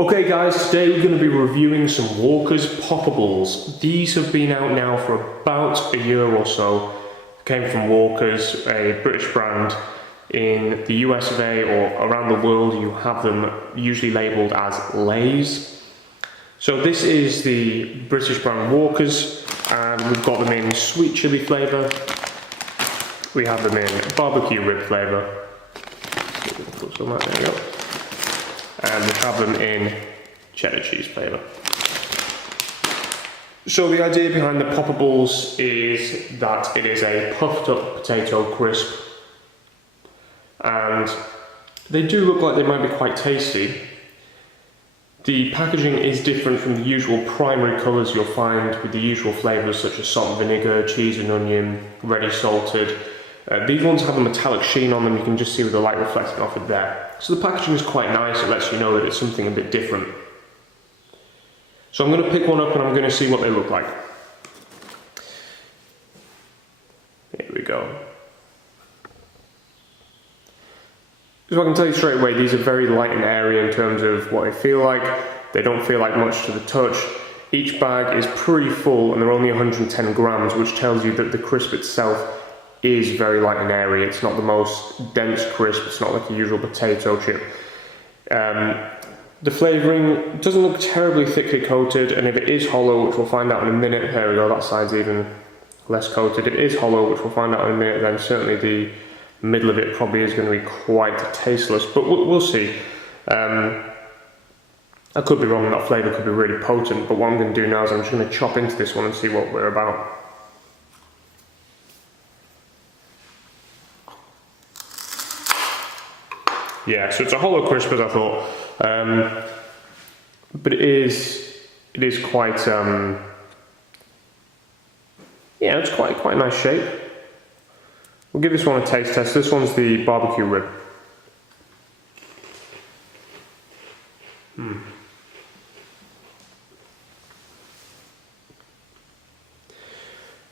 Okay guys, today we're going to be reviewing some Walker's Poppables. These have been out now for about a year or so. Came from Walker's, a British brand. In the US of A or around the world you have them usually labelled as Lays. So this is the British brand Walker's, and we've got them in sweet chilli flavour. We have them in barbecue rib flavour. Put some of that, there we go. And we have them in cheddar cheese flavour. So the idea behind the Poppables is that it is a puffed up potato crisp, and they do look like they might be quite tasty. The packaging is different from the usual primary colours you'll find with the usual flavours such as salt and vinegar, cheese and onion, ready salted. These ones have a metallic sheen on them, you can just see with the light reflecting off it there. So the packaging is quite nice, it lets you know that it's something a bit different. So I'm going to pick one up and I'm going to see what they look like. Here we go. So I can tell you straight away, these are very light and airy in terms of what they feel like. They don't feel like much to the touch. Each bag is pretty full and they're only 110 grams, which tells you that the crisp itself is very light and airy. It's not the most dense crisp, it's not like a usual potato chip. The flavouring doesn't look terribly thickly coated, and if it is hollow, which we'll find out in a minute, there we go, that side's even less coated. If it is hollow, which we'll find out in a minute, then certainly the middle of it probably is going to be quite tasteless, but we'll see. I could be wrong, that flavour could be really potent, but what I'm going to do now is I'm just going to chop into this one and see what we're about. Yeah, so it's a hollow crisp as I thought, but it is quite, yeah, it's quite a nice shape. We'll give this one a taste test. This one's the barbecue rib.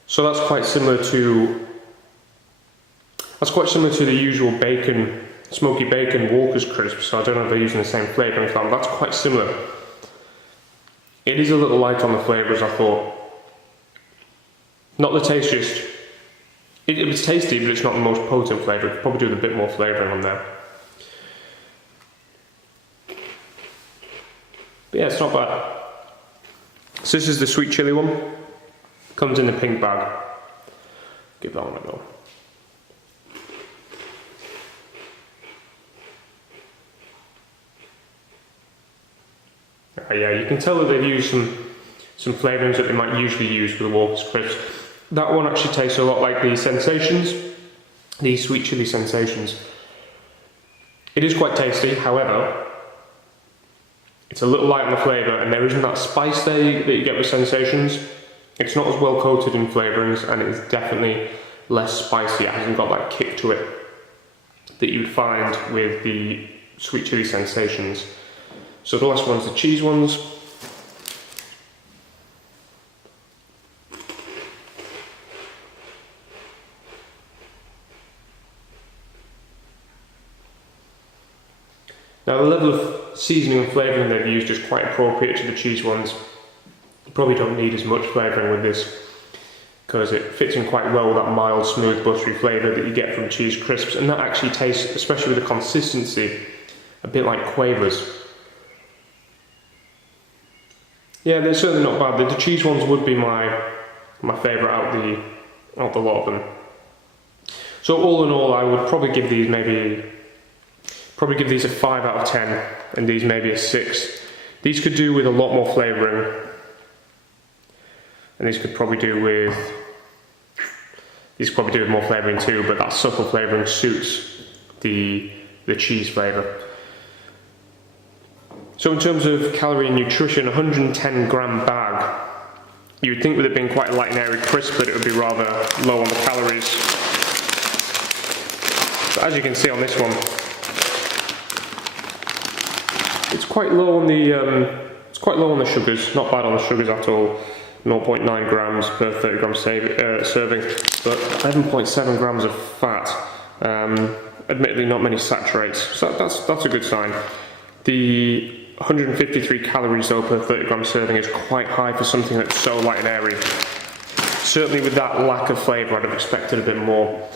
So that's quite similar to the usual bacon. Smoky bacon Walker's crisps, so I don't know if they're using the same flavour, in fact, that's quite similar. It is a little light on the flavours, I thought. Not the tastiest. It was tasty, but it's not the most potent flavour. Could probably do with a bit more flavouring on there. But yeah, it's not bad. So this is the sweet chilli one. Comes in the pink bag. Give that one a go. Yeah, you can tell that they've used some flavourings that they might usually use for the Walker's crisps. That one actually tastes a lot like the Sensations, the sweet chilli Sensations. It is quite tasty, however, it's a little light on the flavour, and there isn't that spice there that you get with Sensations. It's not as well coated in flavourings, and it is definitely less spicy. It hasn't got that kick to it that you would find with the sweet chilli Sensations. So the last one's the cheese ones. Now the level of seasoning and flavouring they've used is quite appropriate to the cheese ones. You probably don't need as much flavouring with this because it fits in quite well with that mild, smooth, buttery flavour that you get from cheese crisps, and that actually tastes, especially with the consistency, a bit like Quavers. Yeah, they're certainly not bad. The cheese ones would be my favourite out the lot of them. So all in all, I would probably give these a 5 out of 10, and these maybe a 6. These could do with a lot more flavouring, and these could probably do with more flavouring too. But that subtle flavouring suits the cheese flavour. So in terms of calorie and nutrition, 110 gram bag. You would think with it being quite a light and airy crisp that it would be rather low on the calories. But as you can see on this one, it's quite low on the sugars. Not bad on the sugars at all. 0.9 grams per 30 gram serving, but 11.7 grams of fat. Admittedly, not many saturates, so that's a good sign. The 153 calories though per 30 gram serving is quite high for something that's so light and airy. Certainly with that lack of flavour, I'd have expected a bit more.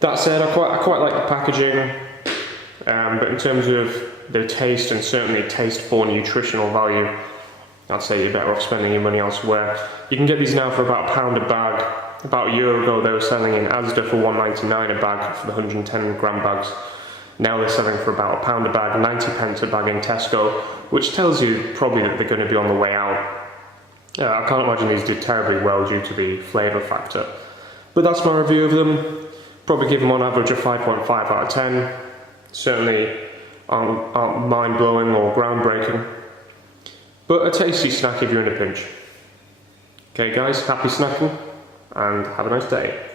That said, I quite like the packaging, but in terms of the taste and certainly taste for nutritional value, I'd say you're better off spending your money elsewhere. You can get these now for about £1 a bag. About a year ago they were selling in Asda for £1.99 a bag for the 110 gram bags. Now they're selling for about £1 a bag, 90p a bag in Tesco, which tells you probably that they're going to be on the way out. I can't imagine these did terribly well due to the flavour factor. But that's my review of them. Probably give them on average a 5.5 out of 10. Certainly aren't mind-blowing or groundbreaking. But a tasty snack if you're in a pinch. Okay guys, happy snacking and have a nice day.